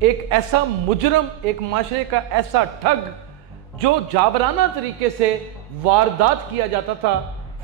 ایک ایسا مجرم، ایک معاشرے کا ایسا ٹھگ جو جابرانہ طریقے سے واردات کیا جاتا تھا.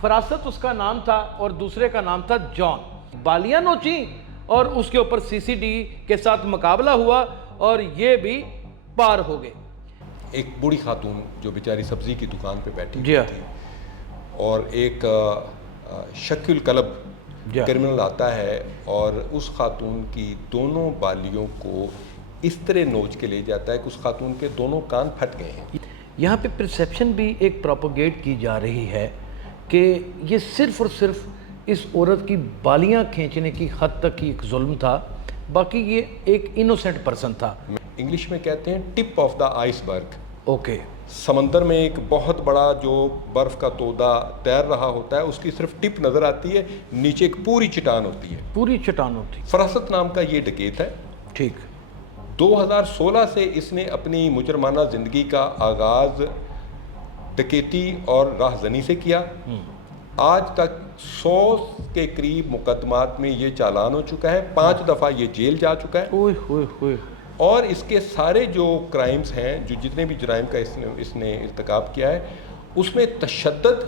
فراست اس کا نام تھا اور دوسرے کا نام تھا جان. بالیاں نوچیں اور اس کے اوپر سی سی ڈی کے ساتھ مقابلہ ہوا اور یہ بھی پار ہو گئے. ایک بوڑھی خاتون جو بیچاری سبزی کی دکان پہ بیٹھی جی تھی اور ایک شکی القلب کرمنل آتا ہے اور اس خاتون کی دونوں بالیوں کو اس طرح نوچ کے لے جاتا ہے کہ اس خاتون کے دونوں کان پھٹ گئے ہیں. یہاں پہ پرسیپشن بھی ایک پروپوگیٹ کی جا رہی ہے کہ یہ صرف اور صرف اس عورت کی بالیاں کھینچنے کی حد تک ہی ایک ظلم تھا، باقی یہ ایک انوسنٹ پرسن تھا. انگلش میں کہتے ہیں ٹپ آف دا آئس برگ. اوکے. سمندر میں ایک بہت بڑا جو برف کا تودا تیر رہا ہوتا ہے اس کی صرف ٹپ نظر آتی ہے، نیچے ایک پوری چٹان ہوتی ہے. پوری چٹان ہوتی. فراست نام کا یہ ڈکیت ہے. ٹھیک. 2016 سے اس نے اپنی مجرمانہ زندگی کا آغاز ڈکیتی اور راہ زنی سے کیا. آج تک 100 کے قریب مقدمات میں یہ چالان ہو چکا ہے. 5 دفعہ یہ جیل جا چکا ہے. اوئے ہوئے ہوئے. اور اس کے سارے جو کرائمز ہیں، جو جتنے بھی جرائم کا اس نے ارتکاب کیا ہے، اس میں تشدد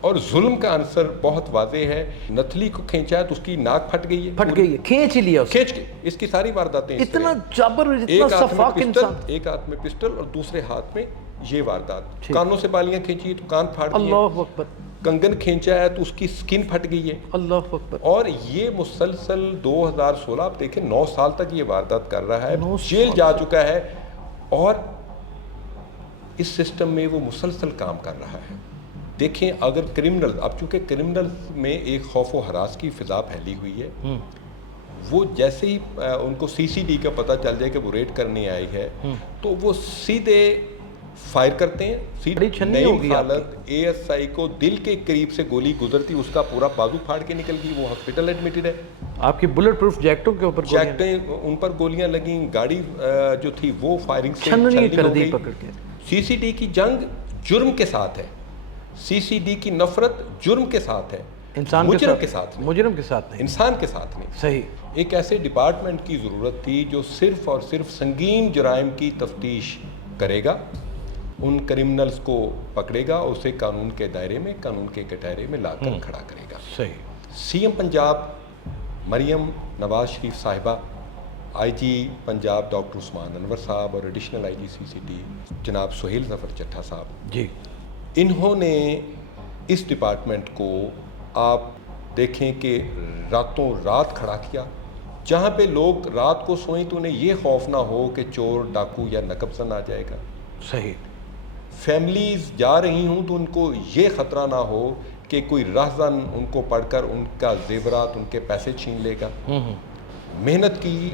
اور ظلم کا عنصر بہت واضح ہے. نتھلی کو کھینچا ہے تو اس کی ناک پھٹ گئی ہے. پھٹ گئی ہے. کھینچ لیا اسے. کھینچ کے اس کی ساری وارداتیں. اتنا جابر، اتنا صفاق انسان. ایک ہاتھ میں پسٹل اور دوسرے ہاتھ میں یہ واردات. کانوں سے بالیاں کھینچی تو کان پھاڑ دیے. اللہ اکبر. کنگن کھینچا ہے تو اس کی سکن پھٹ گئی ہے. اللہ اکبر. اور یہ مسلسل 2016 آپ دیکھیں 9 سال تک یہ واردات کر رہا ہے. جیل جا چکا ہے اور اس سسٹم میں وہ مسلسل کام کر رہا ہے. دیکھیں اگر کرمنل، اب چونکہ کرمنل میں ایک خوف و ہراس کی فضا پھیلی ہوئی ہے، وہ جیسے ہی ان کو سی سی ڈی کا پتہ چل جائے کہ وہ ریڈ کرنے آئی ہے تو وہ سیدھے فائر کرتے ہیں. نئی حالت اے ایس آئی کو دل کے قریب سے گولی گزرتی، اس کا پورا بازو پھاڑ کے نکل گئی. وہ ہاسپٹل ایڈمٹڈ ہے. آپ کی بلٹ پروف جیکٹوں کے اوپر جیکٹیں ان پر گولیاں لگیں. گاڑی جو تھی وہ فائرنگ سے چھلنی کر دی پکڑ کے. سی سی ڈی کی جنگ جرم کے ساتھ ہے. سی سی ڈی کی نفرت جرم کے ساتھ ہے، مجرم کے ساتھ نہیں. مجرم کے ساتھ نہیں، انسان کے ساتھ نہیں. صحیح. ایک ایسے ڈپارٹمنٹ کی ضرورت تھی جو صرف اور صرف سنگین جرائم کی تفتیش کرے گا، ان کرمنلز کو پکڑے گا اور اسے قانون کے دائرے میں، قانون کے کٹہرے میں لا کر کھڑا کرے گا. صحیح. سی ایم پنجاب مریم نواز شریف صاحبہ، آئی جی پنجاب ڈاکٹر عثمان انور صاحب اور additional I G C C T جناب سہیل ظفر چٹھا صاحب، جی، انہوں نے اس ڈپارٹمنٹ کو آپ دیکھیں کہ راتوں رات کھڑا کیا. جہاں پہ لوگ رات کو سوئیں تو انہیں یہ خوف نہ ہو کہ چور ڈاکو یا نکبزن آ جائے گا. صحیح. فیملیز جا رہی ہوں تو ان کو یہ خطرہ نہ ہو کہ کوئی راہزن ان کو پڑھ کر ان کا زیورات، ان کے پیسے چھین لے گا. محنت کی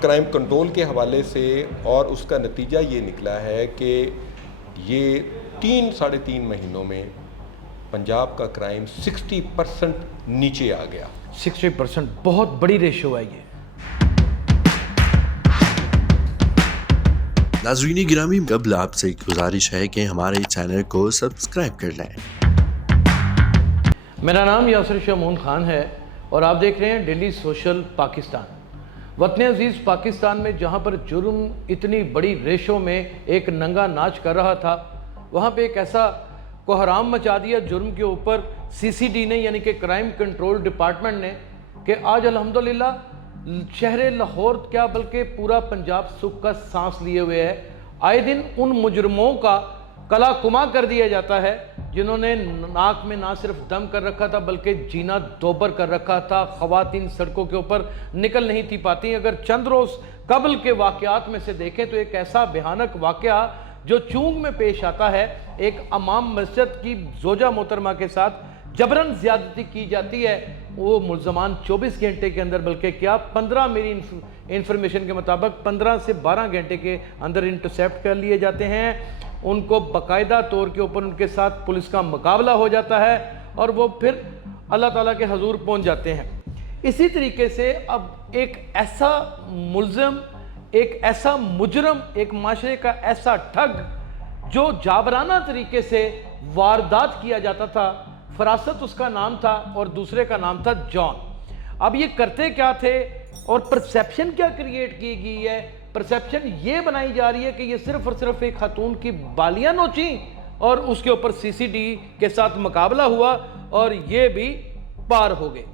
کرائم کنٹرول کے حوالے سے اور اس کا نتیجہ یہ نکلا ہے کہ یہ 3-3.5 مہینوں میں پنجاب کا کرائم 60% نیچے آ گیا. 60% بہت بڑی ریشو ہے یہ. ناظرین گرامی، قبل آپ سے گزارش ہے کہ ہمارے چینل کو سبسکرائب کر لیں. میرا نام یاسر شمعون خان ہے اور آپ دیکھ رہے ہیں ڈیلی سوشل پاکستان. وطن عزیز پاکستان میں جہاں پر جرم اتنی بڑی ریشو میں ایک ننگا ناچ کر رہا تھا، وہاں پہ ایک ایسا کوہرام مچا دیا جرم کے اوپر سی سی ڈی نے، یعنی کہ کرائم کنٹرول ڈپارٹمنٹ نے، کہ آج الحمدللہ شہر لاہور کیا بلکہ پورا پنجاب سکھ کا سانس لیے ہوئے ہے. آئے دن ان مجرموں کا کلا کما کر دیا جاتا ہے جنہوں نے ناک میں نہ صرف دم کر رکھا تھا بلکہ جینا دوبر کر رکھا تھا. خواتین سڑکوں کے اوپر نکل نہیں تھی پاتی. اگر چند روز قبل کے واقعات میں سے دیکھیں تو ایک ایسا بھیانک واقعہ جو چونگ میں پیش آتا ہے، ایک امام مسجد کی زوجہ محترمہ کے ساتھ جبراً زیادتی کی جاتی ہے. وہ ملزمان 24 گھنٹے کے اندر، بلکہ کیا 15، میری انفارمیشن کے مطابق 15 سے 12 گھنٹے کے اندر انٹرسیپٹ کر لیے جاتے ہیں. ان کو باقاعدہ طور کے اوپر ان کے ساتھ پولیس کا مقابلہ ہو جاتا ہے اور وہ پھر اللہ تعالیٰ کے حضور پہنچ جاتے ہیں. اسی طریقے سے اب ایک ایسا ملزم، ایک ایسا مجرم، ایک معاشرے کا ایسا ٹھگ جو جابرانہ طریقے سے واردات کیا جاتا تھا، فراست اس کا نام تھا اور دوسرے کا نام تھا جان. اب یہ کرتے کیا تھے اور پرسیپشن کیا کریٹ کی گئی ہے پرسیپشن یہ بنائی جا رہی ہے کہ یہ صرف اور صرف ایک خاتون کی بالیاں نوچیں اور اس کے اوپر سی سی ڈی کے ساتھ مقابلہ ہوا اور یہ بھی پار ہو گئے،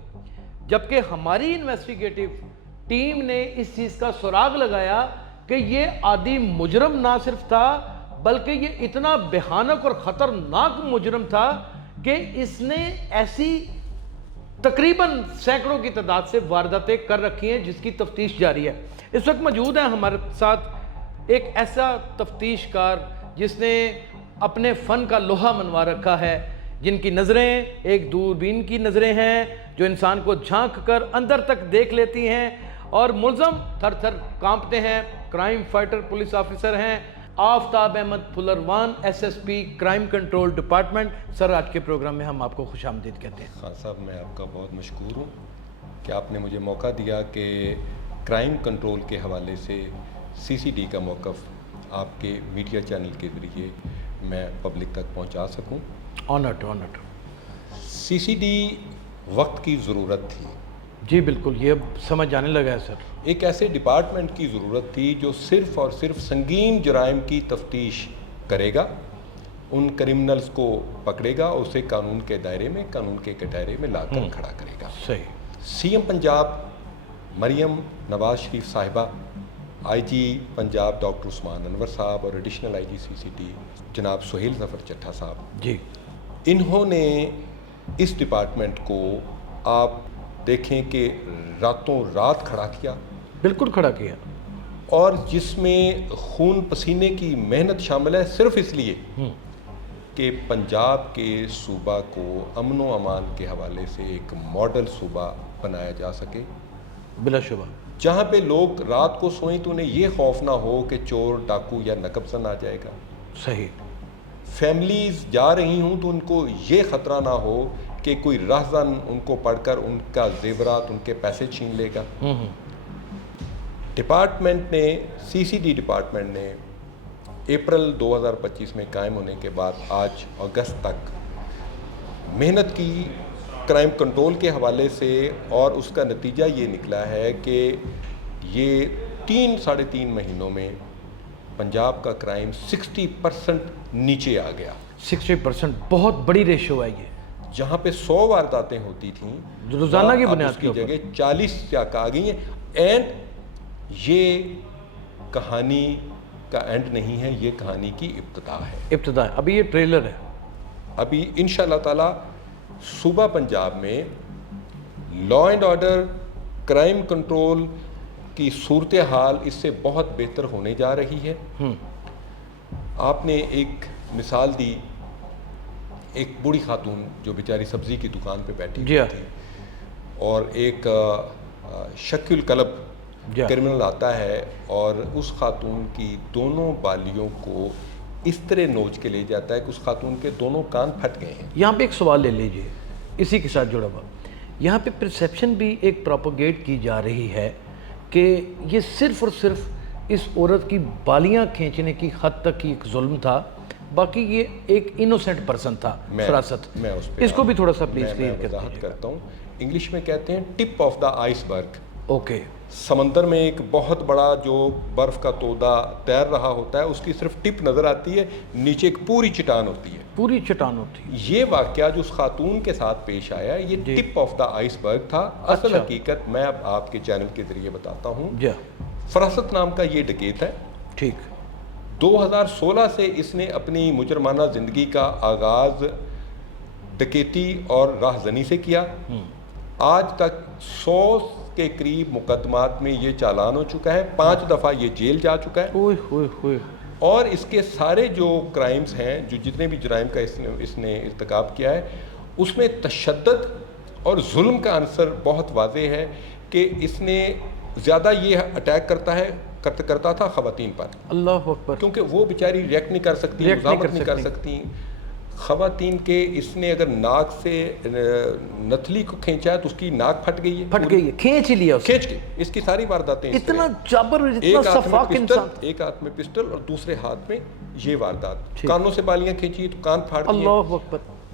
جبکہ ہماری انویسٹیگیٹو ٹیم نے اس چیز کا سراغ لگایا کہ یہ عادی مجرم نہ صرف تھا بلکہ یہ اتنا بھیانک اور خطرناک مجرم تھا کہ اس نے ایسی تقریباً سینکڑوں کی تعداد سے وارداتیں کر رکھی ہیں جس کی تفتیش جاری ہے۔ اس وقت موجود ہیں ہمارے ساتھ ایک ایسا تفتیش کار جس نے اپنے فن کا لوہا منوا رکھا ہے، جن کی نظریں ایک دوربین کی نظریں ہیں جو انسان کو جھانک کر اندر تک دیکھ لیتی ہیں، اور ملزم تھر تھر کانپتے ہیں، کرائم فائٹر پولیس آفیسر ہیں Aftab Ahmed Phulrawan, S S P crime control department. Sir, آج کے پروگرام میں ہم آپ کو خوش آمدید کہتے ہیں۔ خان صاحب، میں آپ کا بہت مشکور ہوں کہ آپ نے مجھے موقع دیا کہ کرائم کنٹرول کے حوالے سے سی سی ڈی کا موقف آپ کے میڈیا چینل کے ذریعے میں پبلک تک پہنچا سکوں۔ آنرڈ۔ سی سی ڈی وقت کی ضرورت تھی، جی بالکل، یہ اب سمجھ جانے لگا ہے سر۔ ایک ایسے ڈپارٹمنٹ کی ضرورت تھی جو صرف اور صرف سنگین جرائم کی تفتیش کرے گا، ان کرمنلز کو پکڑے گا اور اسے قانون کے دائرے میں لا کر کھڑا کرے گا۔ صحیح۔ سی ایم پنجاب مریم نواز شریف صاحبہ، آئی جی پنجاب ڈاکٹر عثمان انور صاحب اور additional I G C C T جناب سہیل ظفر چٹھا صاحب، جی، انہوں نے اس ڈپارٹمنٹ کو آپ دیکھیں کہ راتوں رات کھڑا کیا، بالکل کھڑا کیا، اور جس میں خون پسینے کی محنت شامل ہے، صرف اس لیے کہ پنجاب کے صوبہ کو امن و امان کے حوالے سے ایک ماڈل صوبہ بنایا جا سکے، بلا شبہ، جہاں پہ لوگ رات کو سوئیں تو انہیں یہ خوف نہ ہو کہ چور ڈاکو یا نکبزن آ جائے گا، صحیح، فیملیز جا رہی ہوں تو ان کو یہ خطرہ نہ ہو کہ کوئی راہزن ان کو پڑھ کر ان کا زیورات، ان کے پیسے چھین لے گا۔ ڈپارٹمنٹ نے، سی سی ڈی ڈپارٹمنٹ نے اپریل 2025 میں قائم ہونے کے بعد آج اگست تک محنت کی کرائم کنٹرول کے حوالے سے، اور اس کا نتیجہ یہ نکلا ہے کہ یہ 3-3.5 مہینوں میں پنجاب کا کرائم 60% نیچے آ گیا۔ 60% بہت بڑی ریشو ہے یہ، جہاں پہ 100 وارداتیں ہوتی تھیں روزانہ کی اب بنیاد اس کے کی اوپر جگہ 40 تک آ گئی ہیں۔ اینڈ یہ کہانی کا اینڈ نہیں ہے، یہ کہانی کی ابتدا ہے۔ ابتدا ہے، ابھی یہ ٹریلر ہے۔ ابھی انشاءاللہ تعالی صوبہ پنجاب میں law and order, crime control کی صورتحال اس سے بہت بہتر ہونے جا رہی ہے۔ آپ نے ایک مثال دی، ایک بوڑھی خاتون جو بیچاری سبزی کی دکان پہ بیٹھی ہوئی تھی، اور ایک شکی القلب کرمنل آتا ہے اور اس خاتون کی دونوں بالیوں کو اس طرح نوچ کے لے جاتا ہے کہ اس خاتون کے دونوں کان پھٹ گئے ہیں۔ یہاں پہ ایک سوال لے لیجئے اسی کے ساتھ جڑا ہوا، یہاں پہ پرسیپشن بھی ایک پروپوگیٹ کی جا رہی ہے کہ یہ صرف اور صرف اس عورت کی بالیاں کھینچنے کی حد تک ایک ظلم تھا، باقی یہ ایک انوسنٹ پرسن تھا، فراست۔ میں اس کو بھی تھوڑا سا پلیز میں وضاحت کرتا ہوں۔ انگلش میں کہتے ہیں ٹپ آف دا آئس برگ۔ اوکے، سمندر میں ایک بہت بڑا جو برف کا تودہ تیر رہا ہوتا ہے، اس کی صرف ٹپ نظر آتی ہے، نیچے ایک پوری چٹان ہوتی ہے، پوری چٹان ہوتی ہے۔ یہ واقعہ جو اس خاتون کے ساتھ پیش آیا، یہ ٹپ آف دا آئس برگ تھا۔ اصل حقیقت میں اب آپ کے چینل کے ذریعے بتاتا ہوں۔ فراست نام کا یہ ڈکیت ہے، ٹھیک، 2016 سے اس نے اپنی مجرمانہ زندگی کا آغاز ڈکیتی اور راہ زنی سے کیا۔ آج تک 100 کے قریب مقدمات میں یہ چالان ہو چکا ہے، 5 دفعہ یہ جیل جا چکا ہے، اور اس کے سارے جو کرائمز ہیں، جو جتنے بھی جرائم کا اس نے ارتکاب کیا ہے، اس میں تشدد اور ظلم کا عنصر بہت واضح ہے کہ اس نے زیادہ یہ اٹیک کرتا تھا خواتین پر، اللہ اکبر، کیونکہ وہ بیچاری ریئیکٹ نہیں کر سکتی، مزاحمت نہیں کر سکتی۔ خواتین کے اس نے اگر ناک سے نتھلی کو کھینچا ہے تو اس کی ناک پھٹ گئی ہے، کھینچ لیا، کھینچ کے۔ اس کی ساری وارداتیں اتنا جابر، اتنا صفاق انسان، ایک ہاتھ میں پسٹل اور دوسرے ہاتھ میں یہ واردات، کانوں سے بالیاں کھینچی تو کان پھاڑ دیے، اللہ اکبر،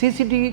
CCD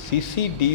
CCD